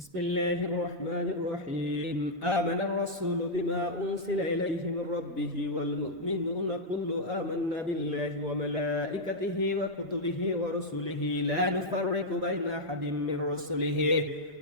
بسم الله الرحمن الرحيم. آمن الرسول بما أنزل إليه من ربه والمؤمنون كل آمنا بالله وملائكته وكتبه ورسله. لا نفرق بين أحد من رسله.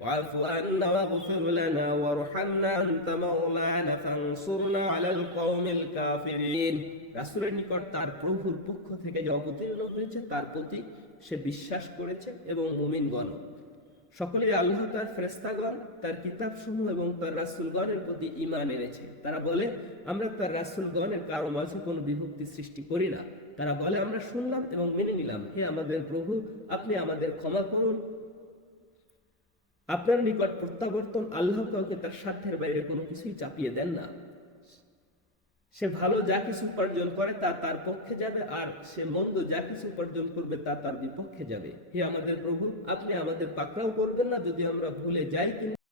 واعف عنا واغفر لنا وارحمنا أنت مولانا فانصرنا على القوم الكافرين রাসূলের নিকট তার প্রভুর পক্ষ থেকে যা অবতীর্ণ হয়েছে তার প্রতি সে বিশ্বাস করেছে এবং মুমিনগণ সকলে আল্লাহ তার ফেরেস্তাগণ তার কিতাবসমূহ এবং তার রাসূলগণের প্রতি ঈমান এনেছে তারা বলে আমরা তার রাসূলগণের কারো মাঝে কোনো বিভক্তি সৃষ্টি করি না তারা বলে আমরা শুনলাম এবং মেনে নিলাম হে আমাদের প্রভু আপনি আমাদের ক্ষমা করুন আপনার নিকট প্রত্যাবর্তন আল্লাহ কাউকে তার স্বার্থের বাইরে কোনো কিছুই চাপিয়ে দেন না। সে ভালো যা কিছু উপার্জন করে তা তার পক্ষে যাবে আর সে মন্দ যা কিছু উপার্জন করবে তা তার বিপক্ষে যাবে। হে আমাদের প্রভু, আপনি আমাদের পাকড়াও করবেন না যদি আমরা ভুলে যাই কিন্তু